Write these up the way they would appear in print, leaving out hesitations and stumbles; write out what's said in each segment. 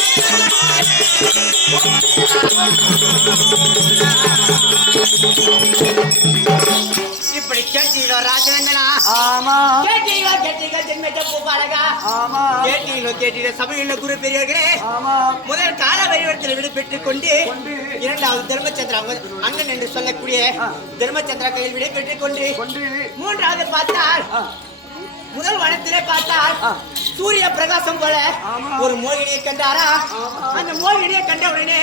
Thank you. இப்படி கேட்டீங்களோ ராஜேந்திரா? ஆமா. கேட்டீங்களோ கேட்டீங்க ஜென்மத்தை பூபாலகா? ஆமா. கேட்டீங்களோ கேட்டீங்க சபையுள்ள குரு பெரியவர்களே? ஆமா. முதல் கால வடிவத்தில் விடு பெற்றுக் கொண்டு இரண்டாவது தர்மச்சந்திரா அண்ணன் என்று சொல்லக்கூடிய தர்மச்சந்திரா கையில் விடை பெற்றுக் கொண்டு மூன்றாவது பார்த்தால் முதல் வனத்திலே பார்த்தால் சூரிய பிரகாசம் போல ஒரு மோகினியை கண்டாரா? அந்த மோகினியை கண்டவுடனே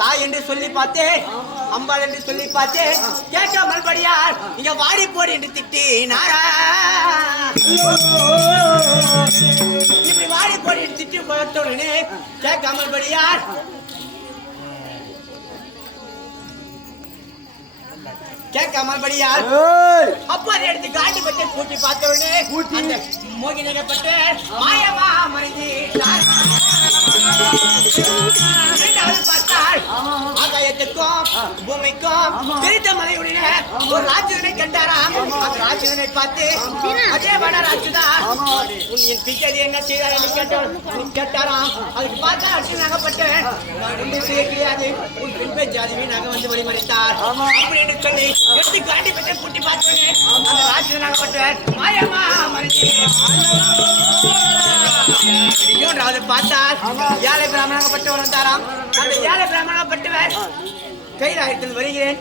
தாய் என்று சொல்லி பார்த்தேன், அம்பாள் என்று சொல்லி பார்த்தேன், கேட்காமல் படியார் இங்க வாடி போடு என்று திட்டினாரா? இப்படி வாடி போடு என்று திட்டி பார்த்தவுடனே கேட்காமல் படியார் கேட்காமல் படியார் அப்ப அதை எடுத்து காட்டி பட்டு கூட்டி பார்த்தவுடனே அந்த மோகினியப்பட்டு மாயமா மறைஞ்சி பார்த்தால் ஆகாயத்துக்கும் பூமிக்கும் தெரிந்த மலையுடைய ஒரு ராஜ்யனை கண்டாரா? அந்த ராஜ்யனை பார்த்து அதே வட ராஜ்யதா என் பிச்சது என்ன செய்தார் என்று கேட்டாராம். அதுக்கு பார்த்தா அர்ஜுனாகப்பட்டு நான் ஒன்று செய்ய கிடையாது, உன் பெண்பை ஜாதி வீணாக வந்து வழிமறித்தார் அப்படின்னு சொல்லி எடுத்து காட்டி பற்றி கூட்டி பார்த்தவனே அந்த ராஜ்யனாகப்பட்டு மாயமா மறைஞ்சி மூன்றாவது பார்த்தால் ஏழை பிராமணாகப்பட்டவர் வந்தாராம். அந்த ஏழை பிராமணாகப்பட்டவர் கைலாயத்தில் வருகிறேன்,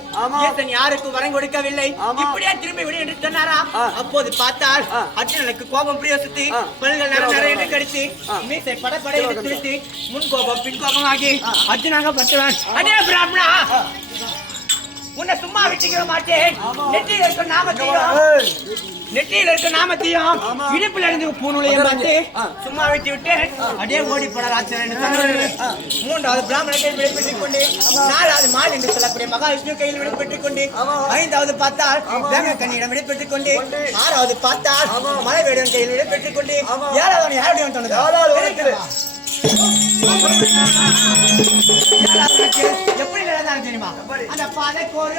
யாருக்கும் வரம் கொடுக்கவில்லை, இப்படியே திரும்பி விடு என்று சொன்னாராம். அப்போது பார்த்தால் அர்ஜுனனுக்கு கோபம் பிரியோசித்து பல்கள் நிறைய என்று கடித்து மீசை படப்படை என்று திருத்தி முன் கோபம் பின் கோபம் ஆகி அர்ஜுனாகப்பட்டவன் அதே பிராமணா உன்னை சும்மா விட்டுக்கிற மாட்டேன், நெற்றியில் இருக்க நாமத்தையும் இடுப்பில் இருந்து பூநூலையும் பார்த்து சும்மா வெட்டி விட்டு அப்படியே ஓடி போடலாம். மூன்றாவது பிராமணத்தை விடைபெற்றுக் கொண்டு நாலாவது மால் என்று சொல்லக்கூடிய மகாவிஷ்ணு கையில் விடைபெற்றுக் கொண்டு ஐந்தாவது பார்த்தால் கண்ணியிடம் விடைபெற்றுக் கொண்டு ஆறாவது பார்த்தால் மலைவேடன் கையில் விடைபெற்றுக் கொண்டு ஏழாவது யாருடைய தோணுது எப்படி நடந்தாலும் தெரியுமா? அந்த பாதைக்கு ஒரு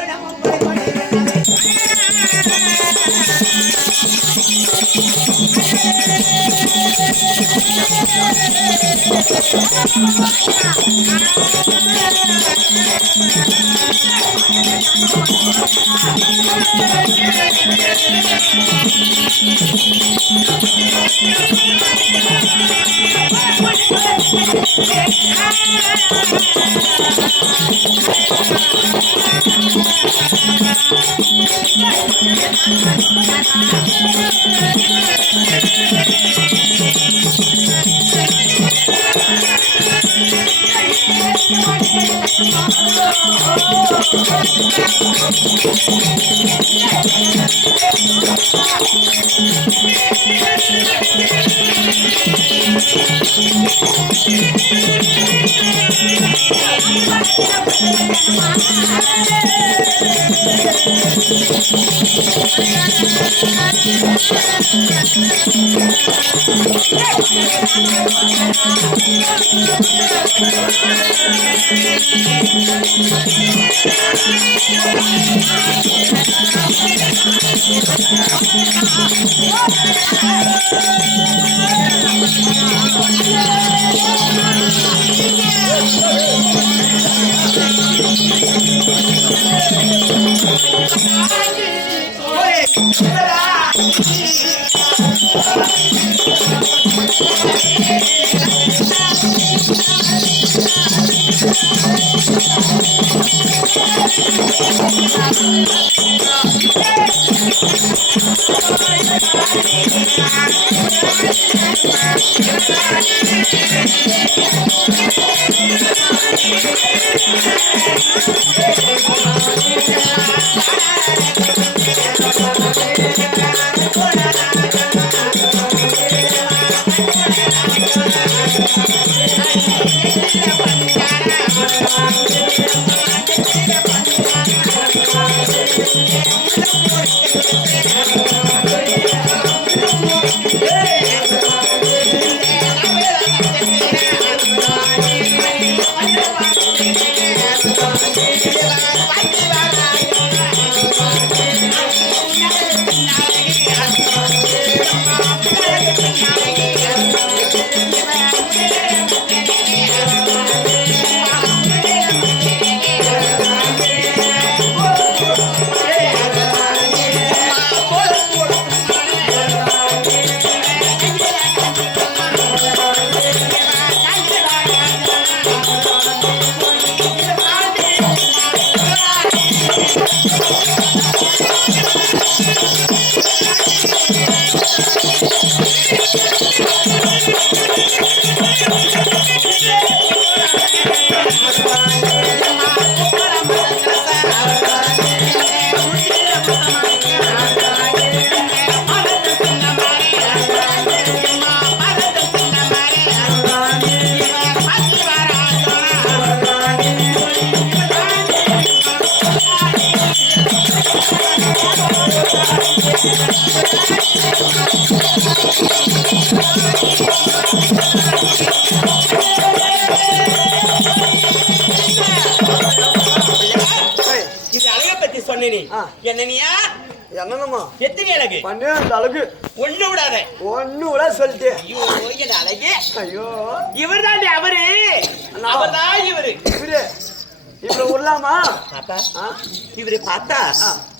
பண்ணினி என்னனியா என்னமா எத்தனை அழகு பண்ணு அந்த அழகு ஒண்ணு விடாத சொல்லிட்டு ஐயோ என்ன அழகு ஐயோ இவர் தான் அவரு அவர்தான் இவரு இவ்வளவு உருளாமா இவரை பார்த்தா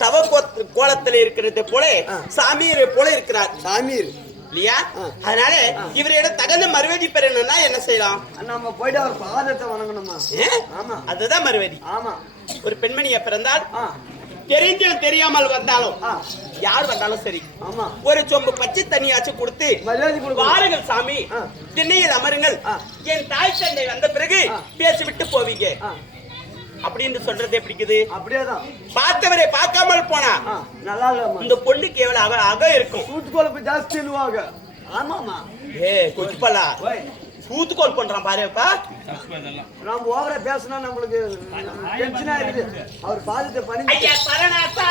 தவ கோலத்துல இருக்கிறது போல சாமியரை போல இருக்கிறார் சாமியர் இல்லையா அதனால இவரிடம் தகுந்த மறுவதி பெறணும்னா என்ன செய்யலாம் நம்ம போயிட்டு அவர் பாதத்தை வணங்கணுமா ஆமா அதுதான் மறுவதி ஆமா ஒரு பெண்மணியை பிறந்தால் தெரிஞ்சும் தெரியாமல் வந்தாலும் யார் வந்தாலும் சரி ஆமா ஒரு சொம்பு பச்சை தண்ணியாச்சும் கொடுத்து வாருங்கள் சாமி திண்ணையில் அமருங்கள் என் தாய் தந்தை வந்த பிறகு பேசிவிட்டு போவீங்க அப்படின்னு சொல்றது எப்படிக்குது அப்படியேதான் பார்த்தவரை பார்க்காமல் போனா நல்லா இல்ல இந்த பொண்ணுக்கு எவ்வளவு அக இருக்கும் சூட்டுக்கோளுக்கு ஜாஸ்தி சொல்லுவாங்க ஆமாமா கொச்சுப்பல்லா சூத்துக்கோல் பண்றான் பாருப்பா நம்ம ஓவரா பேசினா நம்மளுக்கு டென்ஷனா இருக்குது அவர் பாதத்தை பண்ணி ஐயா சரணாசா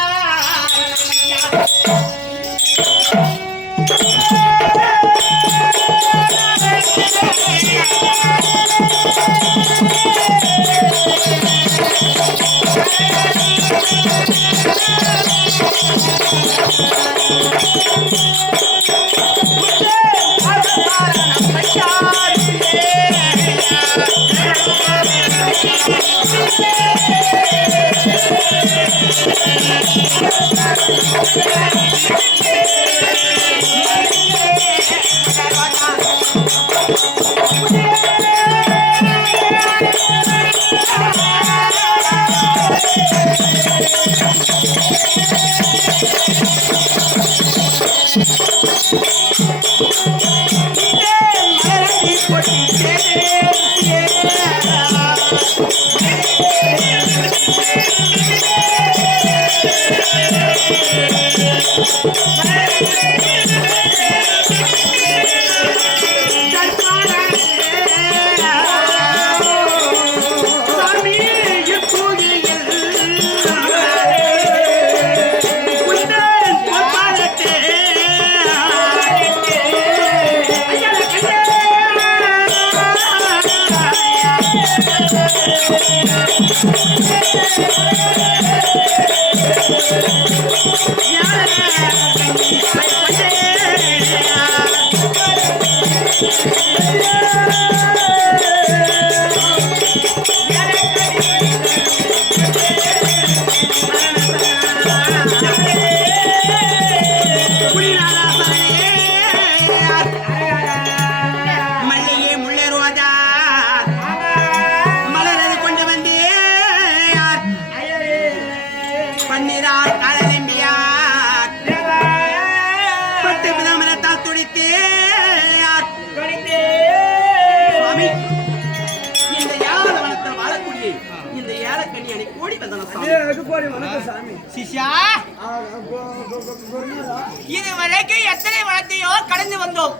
இதுவரைக்கும் எத்தனை வளத்தையோ கடந்து வந்தோம்.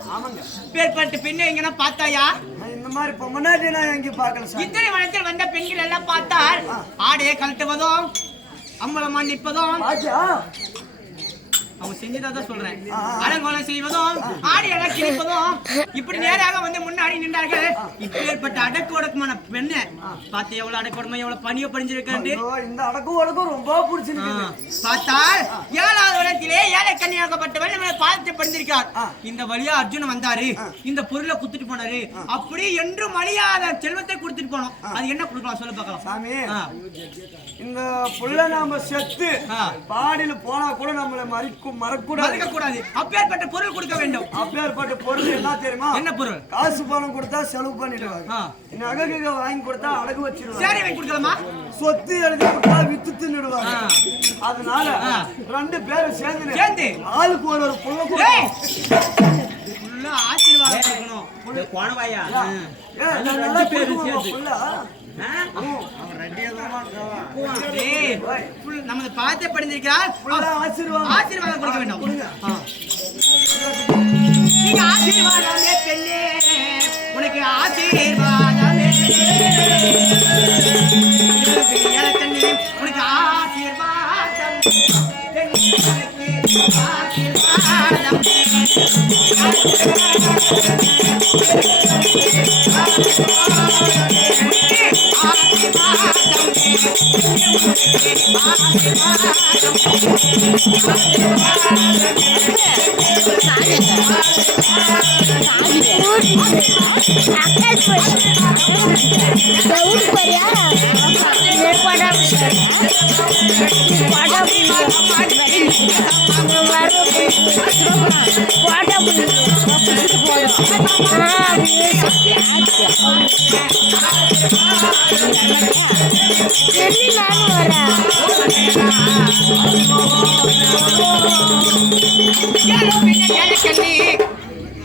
பேர்பட்டு பெண்ணை எங்கன்னா பார்த்தாயா? இந்த மாதிரி பொம்மனாட்டி நான் எங்க பார்க்கல. இத்தனை வளத்தில் வந்த பெண்கள் எல்லாம் பார்த்தால் ஆடையை கழட்டுவதும் அம்பலமா நிற்பதும் அவங்க செஞ்சதான் சொல்றேன். அலங்கோலம் செய்வதும் ஆடி அடை கிழிப்பதும் இப்படி நேராக வந்து முன்னாடி நின்றார்கள். இப்பேற்பட்ட அடக்கு ஒடக்கமான பெண்ணு பார்த்து எவ்வளவு அடக்கொடமா எவ்வளவு பணியை படிஞ்சிருக்காரு. இந்த அடக்கு ஒடக்கம் ரொம்ப பிடிச்சிருக்கு. பார்த்தால் 7வது வருடத்திலே ஏழை கன்னியாகப்பட்டவன் நம்மளை பாதத்தை படிந்திருக்கார். இந்த வழியா அர்ஜுனன் வந்தாரு, இந்த பொருளை குத்துட்டு போனாரு. அப்படி என்றும் அழியாத செல்வத்தை கொடுத்துட்டு போனோம். அது என்ன கொடுக்கலாம் சொல்ல பார்க்கலாம் சாமி. இந்த புள்ள நாம செத்து பாடியில போனா கூட நம்மளை மறக்கக்கூடாது. அப்பேற்பட்ட பொருள் கொடுக்க வேண்டும். அப்பேற்பட்ட பொருள் என்ன தெரியுமா? என்ன பொருள்? காசு பணம் கொடுத்தா செலவு பண்ணிடுவாங்க. நகை வாங்கி கொடுத்தா அடகு வச்சிருவாங்க. சரி வாங்கி கொடுக்கலாமா? சொத்து எழுதி கொடுத்தா வித்து தின்னுடுவாங்க. அதனால 2 பேரும் சேர்ந்து ஆளுக்கு ஒரு புள்ள கொடுக்கணும். ஆசீர்வாதம் கொடுக்கணும். கோணவாயா நமது பாத்தை படிந்திருக்கிறார். ஆசீர்வாதம் கொடுக்க வேண்டும். ஆசீர்வாதமே பெண்ணே, உனக்கு ஆசீர்வாதமே, உனக்கு ஆசீர்வாதம், ஆசீர்வாதம். ஆசீர்வாதம்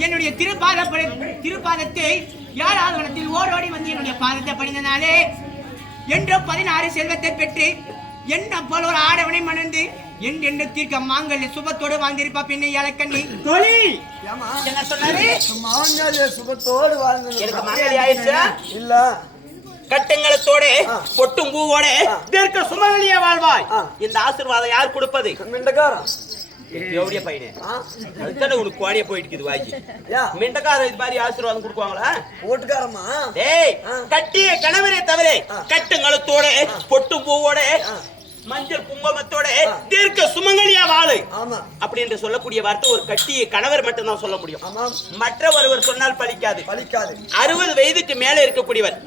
என்னுடைய திருப்பாதத்தை யாராவது ஓடோடி வந்து என்னுடைய பாதத்தை பணிந்தனாலே என்றோ 16 செல்வத்தை பெற்று என்ன போல ஒரு ஆடவனை மணந்து என் எண்ணத்திற்கு மாங்கல்ய சுபத்தோடு வாழ்ந்திருப்பா பெண்ணை இலக்கண்ணி தொழி என்ன சொன்னாரு? மாங்கல்ய சுபத்தோடு வாழ்ந்து எனக்கு மாங்கல்ய ஆயிடுச்சா இல்ல கட்டங்களத்தோட பொட்டும் பூவோட தீர்க்க சுமங்கலியா வாழ்வாய். இந்த ஆசீர்வாதம் யார் கொடுப்பது? மிண்டக்காரன் எவ்வளவு பையனே அதுதானே உனக்கு கோடியே போயிட்டு இருக்குது வாங்கி மிண்டக்கார இது மாதிரி ஆசீர்வாதம் கொடுக்குவாங்களா? ஓட்டுக்காரமா டேய் கட்டிய கணவரை தவிர கட்டுங்களத்தோட பொட்டு பூவோட மஞ்சள் குங்குமத்தோட தீர்க்க சுமங்கலியா வாழு அப்படி என்று சொல்லக்கூடிய வார்த்தை ஒரு கட்டிய கணவர் மட்டும் தான் சொல்ல முடியும். மற்ற ஒருவர் சொன்னால் பலிக்காது. 60 வயதுக்கு மேல இருக்கக்கூடியவர்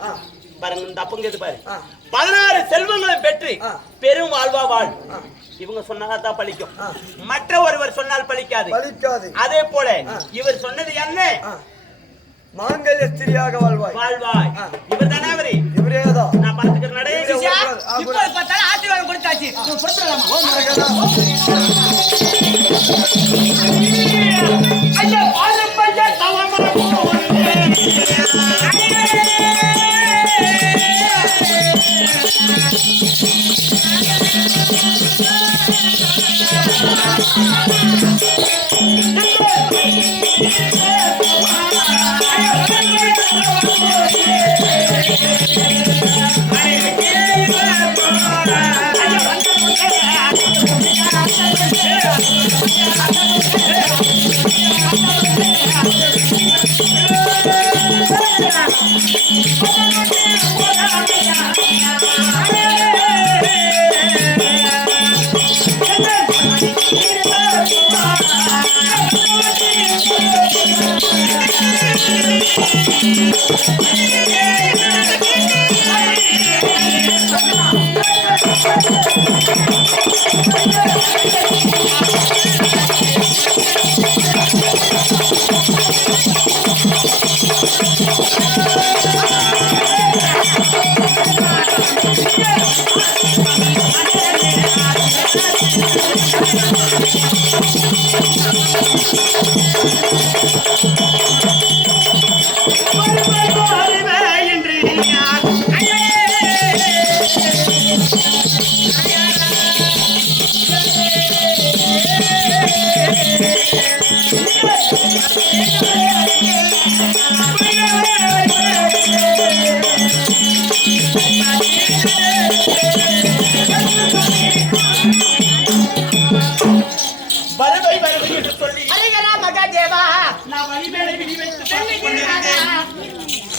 பாருங்க இந்த அப்பங்க இது பாரு 16 செல்வங்களை பெற்று பெரும் வாழ்வா வாழ் இவங்க சொன்னாதான் பலிக்கும். மற்ற ஒருவர் சொன்னால் பலிக்காது. அதே போல இவர் சொன்னது என்ன? மாங்கல்ய ஸ்திரியாக வாழ்வாய் வாழ்வாய். இவர் தானே அவரு? இவரேதான். நான் பார்த்துக்கிறேன். நடை இப்போ பார்த்தாலும் ஆசீர்வாதம் கொடுத்தாச்சு. ஐயா பாலம் பையா தவமர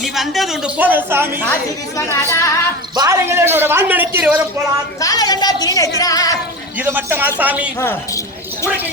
நீ வந்தது உண்டு போத சாமி பாருங்கள் என்னோட வான்மனைக்கு இருவரும் போலாம். இது மட்டுமா சாமி? உனக்கு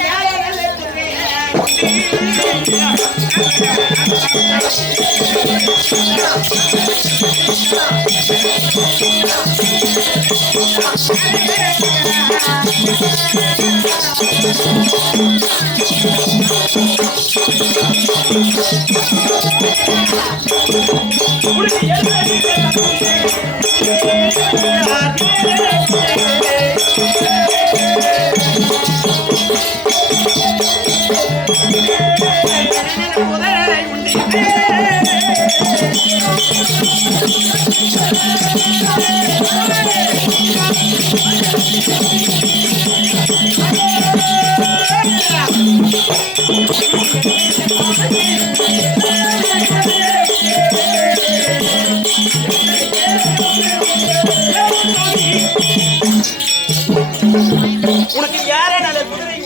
உனக்கு யாரே நல்ல குதிரை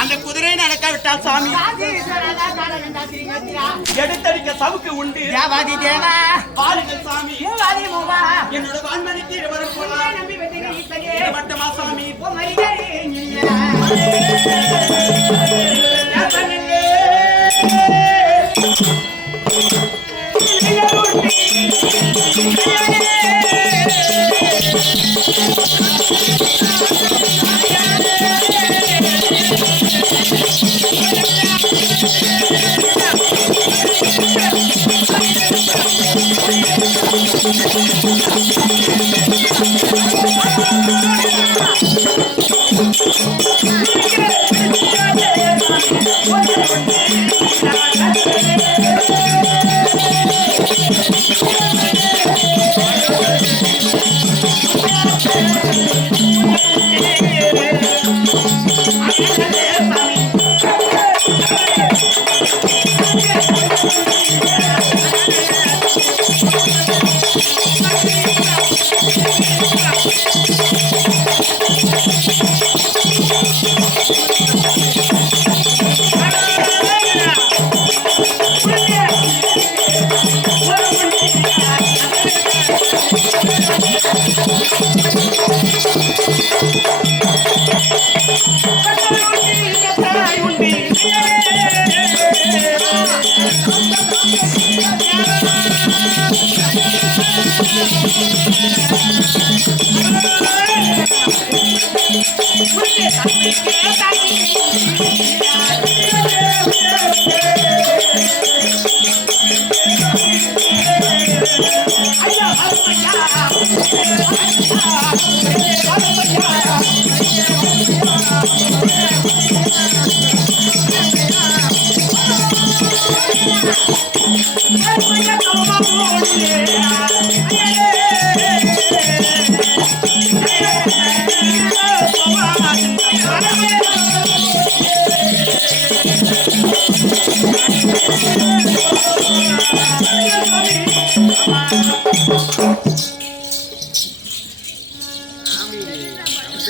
அந்த குதிரை நடக்காவிட்டால் சாமி எடுத்தடிக்க சவுக்கு உண்டு தேவாதி தேவா பாருங்கள் சாமி மூவாதி மூவா என்னோட வான்மணிக்கு இருவரும் போலாம் நம்பி வெற்றி வட்டமா சாமி ஓ மரியாதை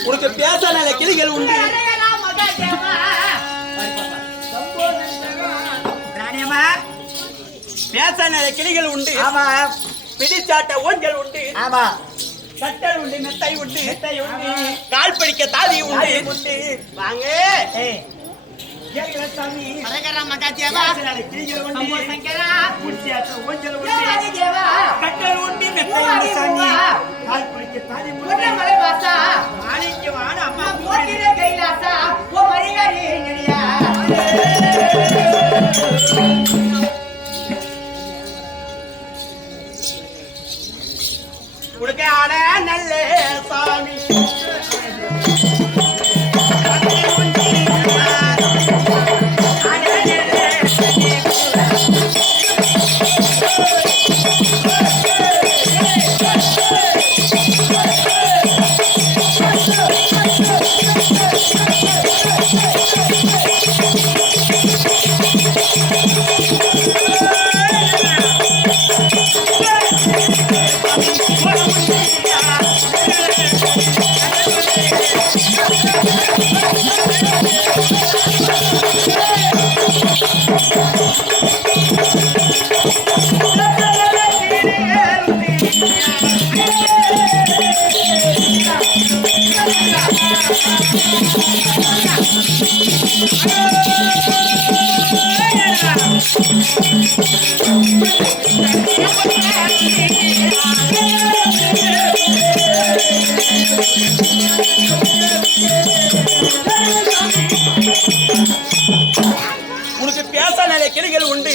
உனக்கு பேச நல்ல கிளிகள் உண்டு பேச நல்ல கிளிகள் உண்டு ஆமா பிடிச்சாட்ட ஊஞ்சல் உண்டு ஆமா கட்டல் உண்டு மெத்தை உண்டு கால் பிடிக்க தாதி உண்டு வாங்க சாமி கிளிகள் உண்டு பிடிச்சாட்ட ஊஞ்சல் உண்டு கட்டல் உண்டு மெத்தை உண்டு சாமி கால் பிடிக்க தாதி உண்டு மாணிக்கு வாட அம்மா கைலாசா ஓ மரியாதை நடியா உனக்கு ஆட நல்ல சாமி உனக்கு பேச நல்ல கிளிகள் உண்டு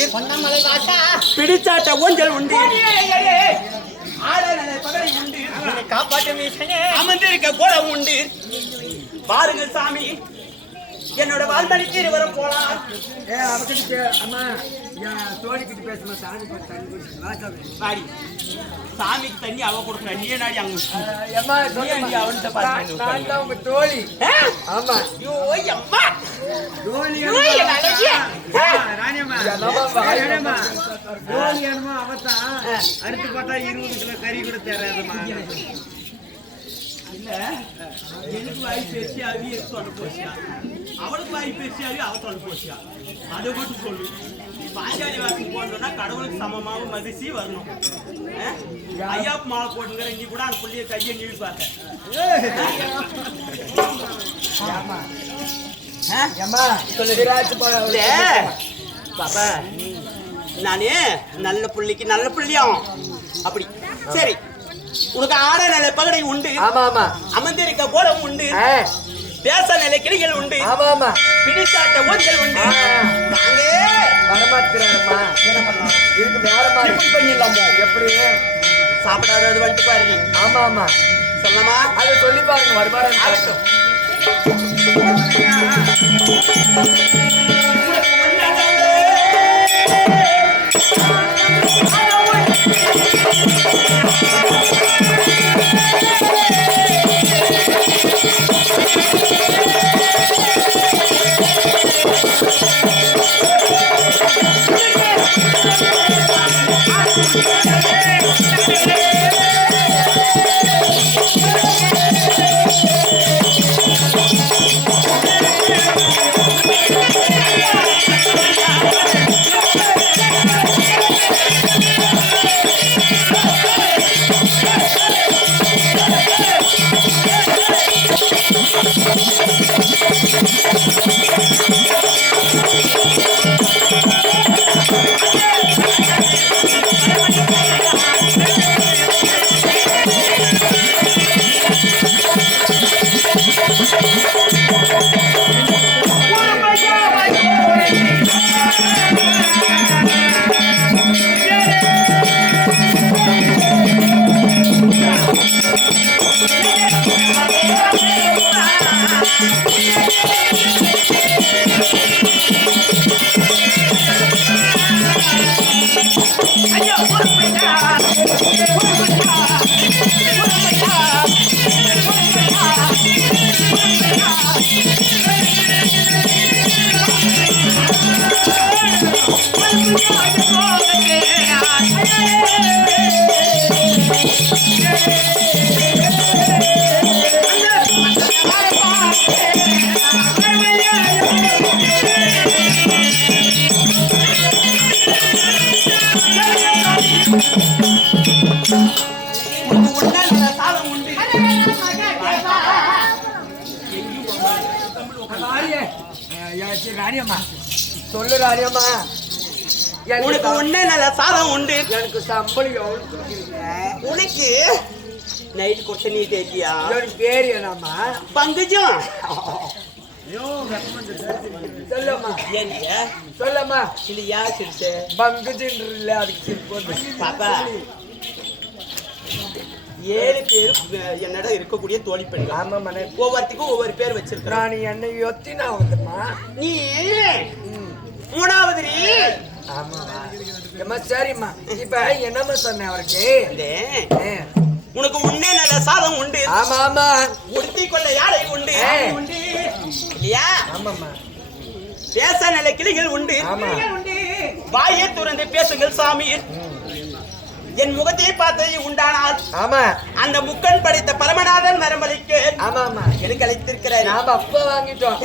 பிடிச்சாட்ட ஊஞ்சல் உண்டு ஆட நல்ல பகலை உண்டு காப்பாற்று அமர்ந்திருக்க கோலம் உண்டு பாருங்கள் சாமி என்னோட வாழ்மணிக்கு இருவரும் போலாம் அம்மா தோழிக்கிட்டு பேசுமா சாமி பாடி சாமிக்கு தண்ணி அவ கொடுக்குற நீ நாடி அங்க அவன்கிட்ட உங்க தோழி ஆமா அம்மா தோழி ராணியம்மா தோழி என்னமோ அவத்தான் அடுத்து பார்த்தா 20 கிலோ கறி கூட தராதம்மா இல்ல எனக்கு வாய் பேசியாவி தொலை போச்சியா அவளுக்கு வாய் பேசியாவி அவ தொலை போச்சியா அதை மட்டும் சொல்லு பாஞ்சாலி வாசம் போடணும்னா கடவுளுக்கு சமமாக மதிச்சு வரணும் ஐயாப்பு மாலை போட்டுங்கிற நீ கூட அந்த புள்ளிய கையை நீவி பார்த்த பாப்பா நானே நல்ல புள்ளிக்கு நல்ல புள்ளியும் அப்படி சரி உனக்கு ஆட நிலை பகடை உண்டு ஆமா ஆமா அமர்ந்திருக்க கோலம் உண்டு பேச நிலை கிளிகள் உண்டு ஆமா ஆமா பிடிச்சாட்ட ஓதிகள் உண்டு வரமாட்டேங்கிறாரம்மா என்ன பண்ணலாம் இதுக்கு வேற மாதிரி எப்படி பண்ணிடலாமோ எப்படி சாப்பிடாதது வந்துட்டு பாருங்க ஆமா ஆமா சொல்லமா அதை சொல்லி பாருங்க வருமானம் ராணியம்மா சொல்லு ராணியம்மா உனக்கு ஒண்ணே நல்ல சாதம் உண்டு எனக்கு சம்பளம் எவ்வளவு கொடுக்குறீங்க உனக்கு நைட் கொடுத்த நீ தெரியலையா எனக்கு பேர் என்னம்மா பங்குஜம் சொல்லம்மா ஏன்யா சொல்லம்மா இல்லையா சிரிச்ச பங்குஜின்னு இல்ல அதுக்கு சிரிப்பு பாப்பா 7 பேர் என்னடா இருக்கக்கூடிய தோழி பெண்கள் ஆமா மனே ஒவ்வொருத்துக்கும் ஒவ்வொரு பேர் வச்சிருக்கான் நான் என்னை ஒத்தி நான் வந்துமா நீ 3வது ஆமாம்மா ஏம்மா சரிம்மா இப்ப என்னம்மா சொன்னேன் அவருக்கு உனக்கு உன்னே நல்ல சாதம் உண்டு ஆமா ஆமா உடுத்தி கொள்ள யாரை உண்டு உண்டு இல்லையா ஆமாம்மா பேச நல்ல கிளிகள் உண்டு ஆமா உண்டு வாயை துறந்து பேசுங்கள் சாமி என் முகத்தை பார்த்து உண்டானால் ஆமா அந்த முக்கன் படைத்த பரமநாதன் வரம்பளிக்கு ஆமா ஆமா எனக்கு அழைத்திருக்கிறார் நாம அப்ப வாங்கிட்டோம்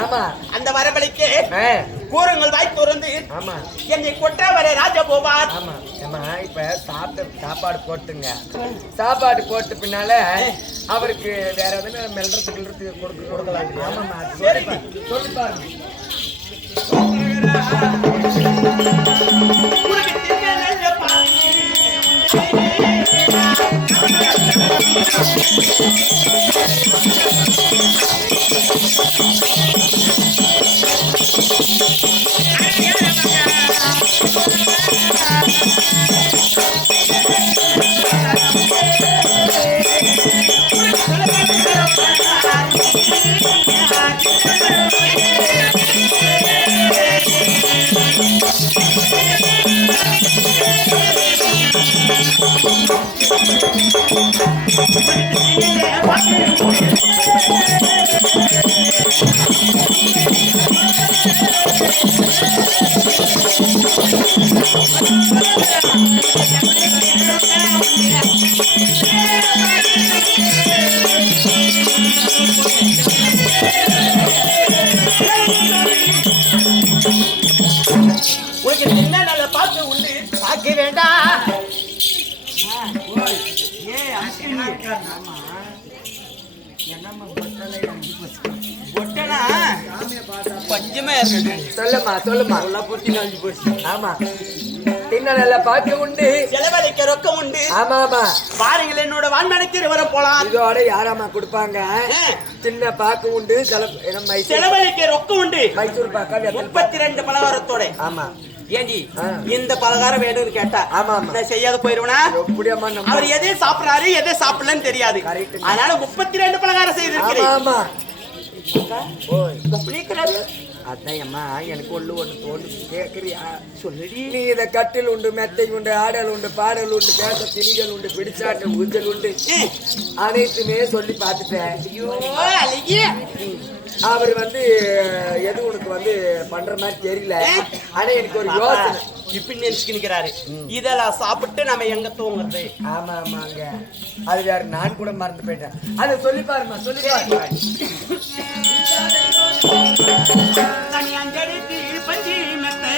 ஆமா அந்த வரம்பளிக்கு கூறுங்கள் வாய் துறந்து ஆமா என்னை கொற்ற வர ராஜபோவார் ஆமா ஏமா இப்ப சாப்பாடு போட்டுங்க சாப்பாடு போட்டு பின்னால அவருக்கு வேற எதுவும் மெல்றதுக்கு கொடுக்கலாம் ஆமாம்மா சொல்லி பாருங்க உண்டு பார்க்க வேண்டாம். ஒட்டனா பஞ்சமே இருக்கு சொல்லுமா சொல்லுமா. எல்லாம் பொட்டி நாஞ்சி போச்சு ஆமா தின்ன நல்ல பாக்கு உண்டு. செலவழிக்க ரொக்கம் உண்டு. ஆமா ஆமா. பாருங்கள் என்னோட வான்மனைக்கு வர போலாம். இதோட யாராமா கொடுப்பாங்க? சின்ன பாக்கு உண்டு. செலவழிக்க ரொக்கம் உண்டு. மைசூர் பாக்கா 32 பலகாரத்தோட. ஆமா. ஏஞ்சி இந்த பலகாரம் வேணும்னு கேட்டா ஆமா நான் செய்யாத போயிருவனா? அவர் எதை சாப்பிடுறாரு எதை சாப்பிடலன்னு தெரியாது. அதனால 32 பலகாரம் செய்திருக்கிறேன். ஆமா அதான் அம்மா எனக்கு ஒண்ணு தோணு கேக்குறியா? சொல்லுடி. நீ இத கட்டில் உண்டு, மெத்தை உண்டு, ஆடல் உண்டு, பாடல் உண்டு, பேச திணிகள் உண்டு, பிடிச்சாட்டம் ஊஞ்சல் உண்டு, அனைத்துமே சொல்லி பார்த்துட்டேன். அவர் எது உனக்கு பண்ற மாதிரி தெரியல. ஆனா எனக்கு ஒரு யோசனை. இப்படி நினைச்சுக்கிறாரு இதெல்லாம் சாப்பிட்டு நம்ம எங்க தூங்குறது? ஆமா ஆமாங்க. அது வேற நான் கூட மறந்து போயிட்டேன். அதை சொல்லி பாருமா சொல்லி பாருமா. பஞ்சி மெத்தை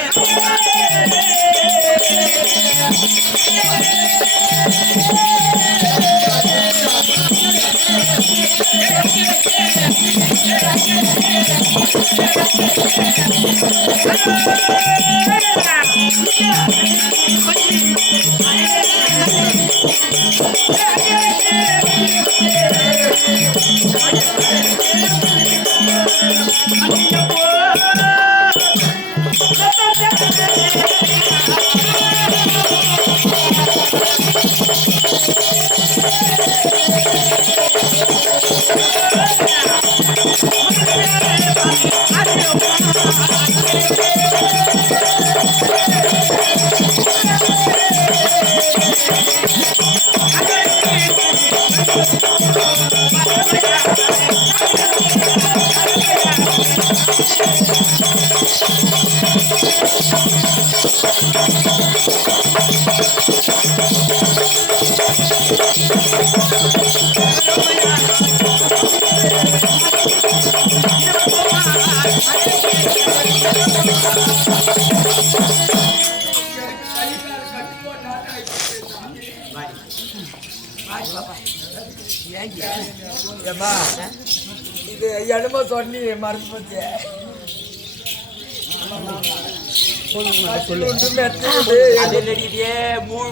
இது என்னமோ சொல்லி மறந்து போச்சு.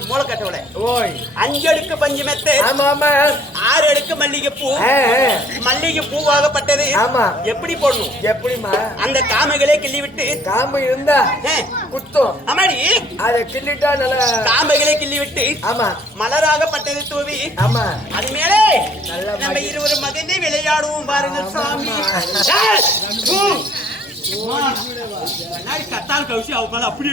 மூலக்கட்டோட 5 அடுக்கு பஞ்சு மெத்தை. 6 அடுக்கு மல்லிகைப்பூ. மல்லிகைப்பூ வாங்கப்பட்டது. எப்படி போடணும்? எப்படிமா? அந்த காமைகளே கிள்ளி விட்டு. காம்பு இருந்தா குத்தும். ஆமாடி. அதை கிள்ளிட்டா நல்லா. காம்பைகளே கிள்ளி விட்டு. ஆமா. மலராகப்பட்டது தூவி. ஆமா. அது மேலே நம்ம இருவரும் மகிழ்ந்து விளையாடுவோம் பாருங்க சாமி. கத்தால் கவுசி அவங்க அப்படி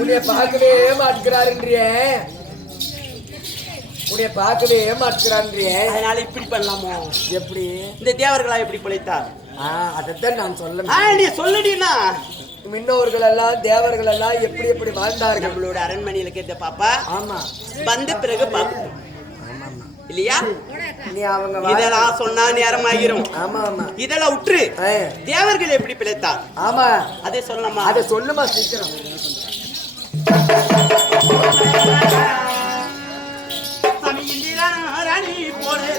உன்னைய பார்க்கவே மாட்டுக்கிறாருன்றியே. உன்னைய பார்க்கவே மாட்டுக்கிறான்றியே. அதனால இப்படி பண்ணலாமோ? எப்படி? இந்த தேவர்களா எப்படி பிழைத்தார்? அதைத்தான் நான் சொல்ல. நீ சொல்லுடினா. முன்னோர்கள் எல்லாம் தேவர்கள் எல்லாம் எப்படி எப்படி வாழ்ந்தார்கள் நம்மளோட அரண்மனையில கேட்ட பாப்பா. ஆமா. வந்த பிறகு பாப்பா இல்லையா? நீ அவங்க இதெல்லாம் சொன்னா நேரமாகிரும். ஆமா ஆமா. இதெல்லாம் உற்று தேவர்கள் எப்படி பிழைத்தார்? ஆமா அதே சொல்லலாமா? அதை சொல்லுமா சீக்கிரம். ராணி போடு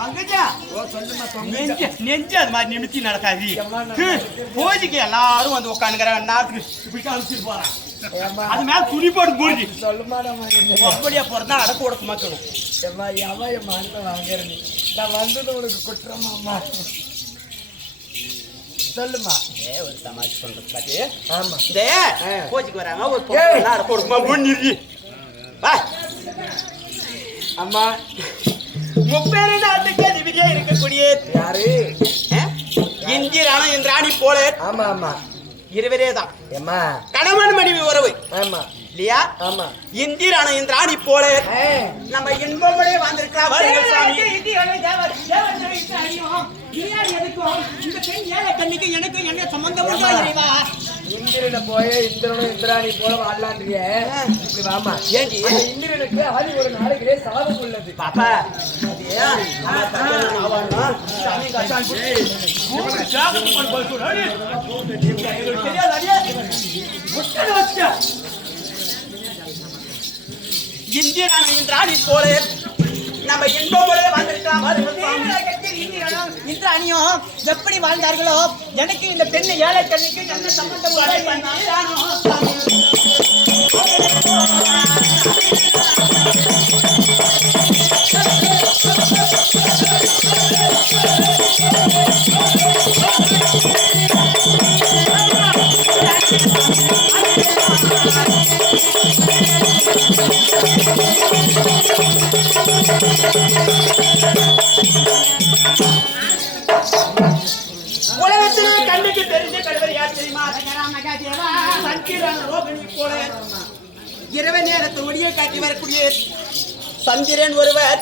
பங்கஜா சொல்லுமா நெஞ்சு அது மாதிரி நிமித்தி நடக்காது எம்மா, பூஜைக்கு எல்லாரும் வந்து உட்காந்துக்கிறாங்க நேரத்துக்கு இப்படி காமிச்சிட்டு போறான் ஏம்மா, அது மேல துணி போட்டு பூஜை சொல்லுமா நம்ம அப்படியே போறதா அடக்க உடக்க மக்கணும் எம்மா எம்மா என் மனத்தை வாங்குறேன் நான் வந்தது உனக்கு குற்றமா அம்மா சொல்லுமா ஒரு தமாஷ் பண்றது பாட்டி ஆமா இந்த பூஜைக்கு வராங்க ஒரு ஏய். அடக்க உடக்கமா பூஞ்சி வா அம்மா முப்பேரு நாட்டுக்கு அதிபதியா இருக்கக்கூடிய யாரு இந்திரான இந்திராணி போல ஆமா ஆமா இருவரே தான் எம்மா கணவன் மனைவி உறவு ஆமா இல்லையா ஆமா இந்திரான இந்திராணி போல ஏய், நம்ம இன்பமுடைய வந்திருக்கலாம் வாருங்கள் சாமி எனக்கு என்ன சம்பந்தம் உண்டோ இறைவா? இந்திரனை போய் இந்திரனும் இந்திராணி போல வாழலான்றிய இப்படி வாமா ஏண்டி? அந்த இந்திரனுக்கு ஆதி ஒரு நாளைக்கு சாபம் உள்ளது பாப்பா அது ஏன் நம்ம தந்தை ஆவானா? சாமி காசான் புடி. ஊருக்கு சாபம் பண்ண போய் சொல்றாரு. எனக்கு தெரியாது அடியே. முட்டை வச்சா. இந்திரான இந்திராணி போல நம்ம இன்பமுடைய வந்திருக்கலாம் வாருங்கள் சாமி. இந்த அணியும் எப்படி வாழ்ந்தார்களோ எனக்கு இந்த பெண்ணு ஏழை கண்ணுக்கு என்ன சம்பந்தம் கொலை பண்ணாதானோ சாமி. உலகத்திலே கண்ணுக்கு தெரிஞ்ச கடவுள் யார் தெரியுமா? சந்திரன் ரோகிணி போல இரவு நேரத்தில் ஒளியை காட்டி வரக்கூடிய சந்திரன் ஒருவர்,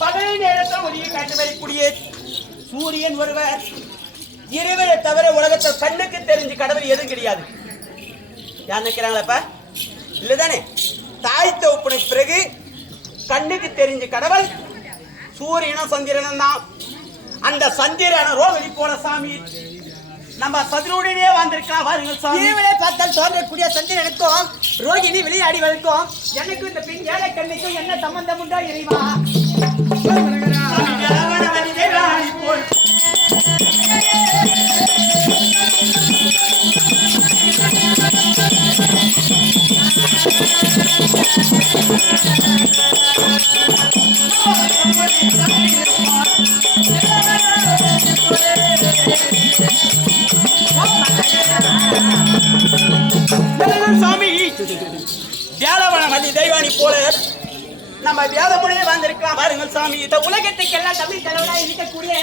பகல் நேரத்தில் ஒளியை காட்டி வரக்கூடிய சூரியன் ஒருவர். இரவை தவிர உலகத்தில் கண்ணுக்கு தெரிஞ்ச கடவுள் எதுவும் கிடையாது. யார் நினைக்கிறாங்களப்ப? இல்லதானே? தாய் தகப்பனுக்கு பிறகு கண்ணுக்கு தெரிஞ்ச கடவுள் சூரியனும் சந்திரனும் தான். அந்த சந்திரன ரோகிணி போல சாமி நம்ம சதுருடனே வந்திருக்கலாம் வாருங்கள் சாமி. இரவிலே பார்த்தால் தோன்றக்கூடிய சந்திரனுக்கும் ரோகிணி விளையாடிவதற்கும் எனக்கு இந்த பெண் ஏழை கண்ணுக்கும் என்ன சம்பந்தம் உண்டோ இறைவா? சாமி ஜலவனவதி தேவராணி போல் சாமி ஜலவனவதி தெய்வானி போல நம்ம வேதமுறையே வந்திருக்கலாம் பாருங்கள் சாமி. இந்த உலகத்துக்கெல்லாம் தமிழ் கடவுளா இருக்கக்கூடிய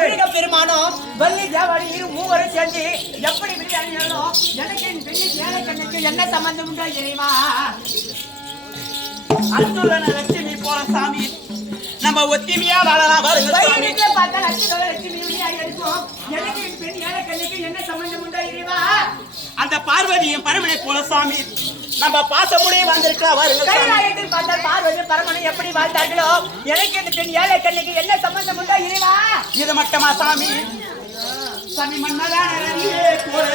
மிருக பெருமானும் வள்ளி தேவாடி இரு மூவரும் சேர்ந்து எப்படி விளையாடினாலும் எனக்கு இந்த பெண்ணுக்கு ஏழை கண்ணுக்கு என்ன சம்பந்தம் உண்டோ இறைவா? அத்துலன லட்சுமி போல சாமி நம்ம ஒத்திமையா வாழலாம் பாருங்கள் சாமி. வைரத்தை பார்த்தால் அச்சுதோட லட்சுமி விளையாடி இருக்கும் எனக்கு இந்த பெண் ஏழை கண்ணுக்கு என்ன சம்பந்தம் உண்டோ இறைவா? அந்த பார்வதியும் பரமனை போல சாமி நம்ம பாசமுடைய வந்திருக்கலாம் வாருங்கள் சாமி. கைலாயத்தில் பார்த்தால் பார்வதி பரமனை எப்படி வாழ்ந்தார்களோ எனக்கு இந்த பெண் ஏழை கண்ணுக்கு என்ன சம்பந்தம் உண்டோ இறைவா? இது மட்டுமா சாமி? சாமி மன்னதான ரவியே போல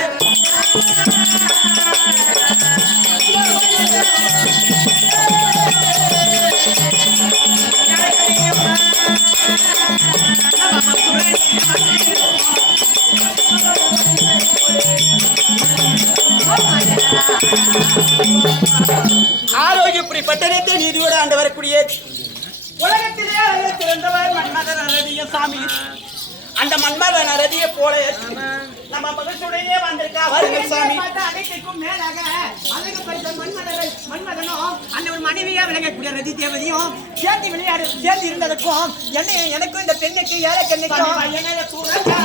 ஆரோக்கியப்புரி பட்டணத்தை நீதியோடு ஆண்டு வரக்கூடிய உலகத்திலே சிறந்தவர் மன்மதன் அரதிய சாமி. அந்த மன்மதன் அரதியை போல நம்ம மகிழ்ச்சியுடைய வந்திருக்கா வாருங்கள் சாமி. அனைத்துக்கும் மேலாக அழகு படைத்த மன்மதனும் அந்த ஒரு மனைவியா விளங்கக்கூடிய ரதி தேவதையும் சேர்ந்து இருந்ததற்கும் எனக்கும் இந்த பெண்ணுக்கு ஏழை கண்ணுக்கும்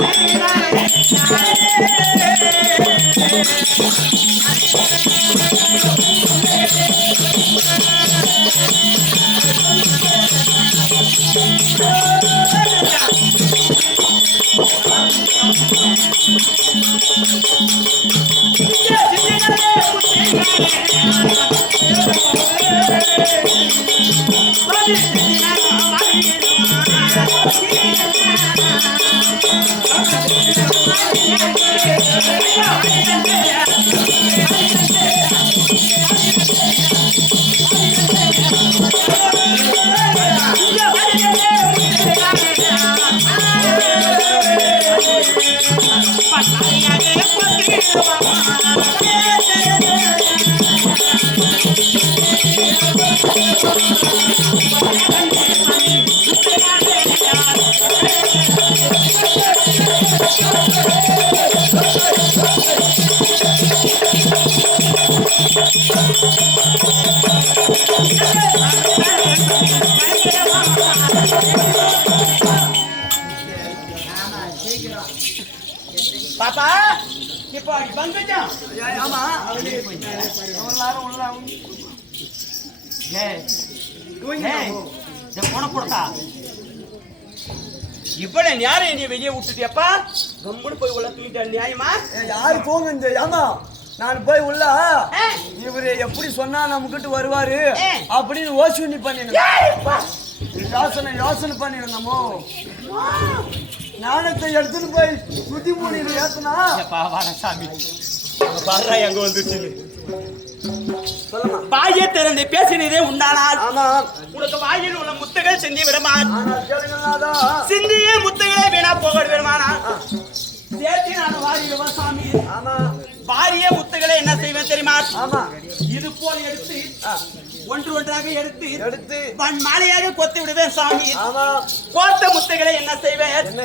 Thank you. பாப்பா இப்போ வந்துட்டோம். ஆமா போன கொடுத்தா இப்ப யாரும் என்னைய வெளியே விட்டுட்டியப்பா கம்முன்னு போய் உள்ள தூக்கிட்ட நியாயமா? யாரு போங்க இந்த ஆமா நான் போய் உள்ள இவரு எப்படி சொன்னா நம்ம கிட்ட வருவாரு அப்படின்னு யோசனை பண்ணிருந்தோம். யோசனை பண்ணிருந்தோமோ ஞானத்தை எடுத்துட்டு போய் சுத்தி மூடியில ஏத்துனா சாமி பாடுறா எங்க வந்துச்சு சொல்லுமா. வாயை திறந்து பேசினதே உண்டானால் ஆமா உனக்கு வாயில் உள்ள முத்துகள் சிந்தி விடமான் ஆனால் கேளுங்களாதா சிந்தியே முத்துகளே வீணா போக விடமானா சேர்த்தி நான் வாரிடுவேன் சாமி. ஆமா வாரிய முத்துகளை என்ன செய்வேன் தெரியுமா? ஆமா இது போல் எடுத்து ஒன்று ஒன்றாக எடுத்து வன் மாலையாக கொத்து விடுவேன் சாமி. ஆமா கோத்த முத்துகளை என்ன செய்வேன்? என்ன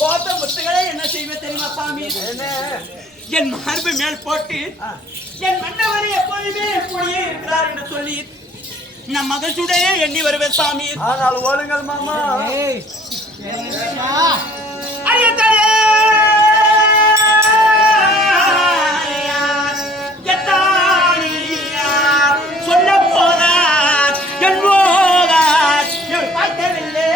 கோத்த முத்துகளை என்ன செய்வேன் தெரியுமா சாமி? என்ன என் மார்பு மேல் போட்டு என் மன்னவரை எப்பொழுதுமே எப்படியே இருக்கிறார் என்று சொல்லி நம் மகிழ்ச்சியுடைய எண்ணி வருவேன் சாமி. ஆனால் ஓடுங்கள் மாமா. சொன்ன போதார் என் போதார் பார்த்தவில்லை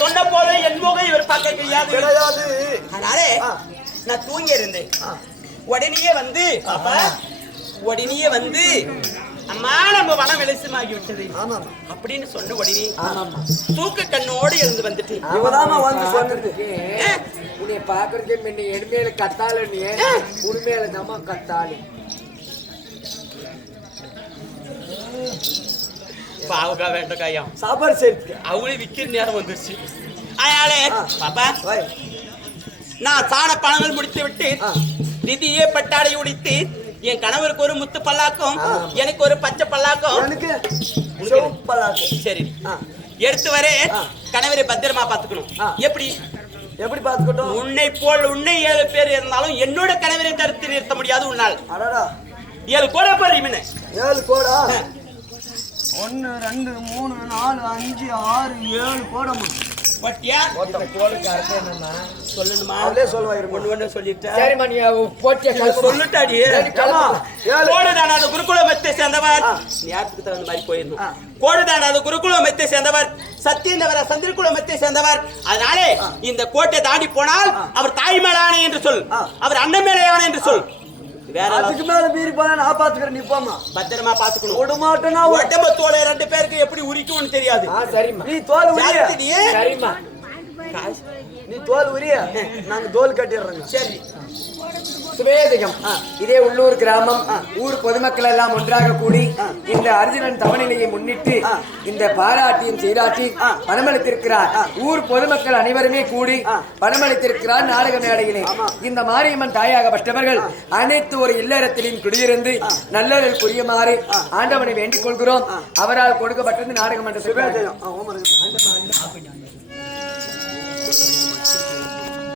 சொன்ன போது என் முகம் இவர் பார்க்க கிடையாது. அதனாலே நான் தூங்கி இருந்தேன். உடனே வந்து அம்மா நம்ம வனம் வெளிச்சமாகி விட்டது அப்படின்னு சொன்ன உடனே தூக்க கண்ணோடு எழுந்து வந்துட்டு வந்து சொன்னது உன்னை பாக்குறதுக்கு முன்ன எருமையில கத்தாளு நீ உரிமையில தாமா கத்தாளு பாவக்கா வேண்டக்காயா சாப்பாடு சேர்த்து அவளே விக்கிற நேரம் வந்துருச்சு. அதனாலே பாப்பா நான் சாண பணங்கள் முடித்து விட்டு நிதியே பட்டாடை உடித்து என் கணவருக்கு ஒரு முத்து பல்லாக்கும் எனக்கு ஒரு பச்சை பல்லாக்கும் சரி எடுத்து வரேன். கணவரை பத்திரமா பாத்துக்கணும். எப்படி பாத்துக்கட்டும்? உன்னை போல் 7 பேர் இருந்தாலும் என்னோட கணவரை தடுத்து நிறுத்த முடியாது உன்னால். 7 கோடா பாரு 7 கோடா 1 2 3 4 5 6 7 கோடம் பட்டியா ஒத்த கோடுக்கு அர்த்தம் என்னன்னா சொல்லணுமா? அவளே சொல்வாயிரு ஒண்ணு சொல்லிட்டேன். சரி மணி போட்டிய சொல்லுட்டாடி. கோடு தாண்டாத குருகுல மெத்தை சேர்ந்தவர் ஞாபகத்துக்கு தகுந்த மாதிரி போயிருந்தோம். கோடு தாண்டாத குருகுல மெத்தை சேர்ந்தவர் சத்தியந்தவர சந்திரகுல மெத்தை சேர்ந்தவர். அதனாலே இந்த கோட்டை தாண்டி போனால் அவர் தாய் மேல ஆணை என்று சொல், அவர் அண்ணன் மேலே ஆணை என்று சொல். வேற அதுக்கு மேல மீறி போனா நான் பாத்துக்கிறேன். நீ போமா பத்திரமா பாத்துக்கணும். விடமாட்டேன்னா உடம்பு தோலை 2 பேருக்கு எப்படி உரிக்கும்னு தெரியாது. சரிம்மா நீ தோல் உரிய. சரிம்மா நீ தோல் உரிய நாங்க தோல் கட்டிடுறோங்க. சரி சுவேதிகம் இதே உள்ளூர் கிராமம் ஊர் பொதுமக்கள் எல்லாம் ஒன்றாக கூடி இந்த அர்ஜுனன் தவநிலையை முன்னிட்டு இந்த பாராட்டியும் சீராட்டி பணமளித்திருக்கிறார். ஊர் பொதுமக்கள் அனைவருமே கூடி பணமளித்திருக்கிறார். நாடக மேடையிலே இந்த மாரியம்மன் தாயாகப்பட்டவர்கள் அனைத்து ஒரு இல்லறத்திலும் குடியிருந்து நல்லவர்கள் புரியுமாறு ஆண்டவனை வேண்டிக் கொள்கிறோம். அவரால் கொடுக்கப்பட்டது நாடகம் என்ற சுவேதிகம்.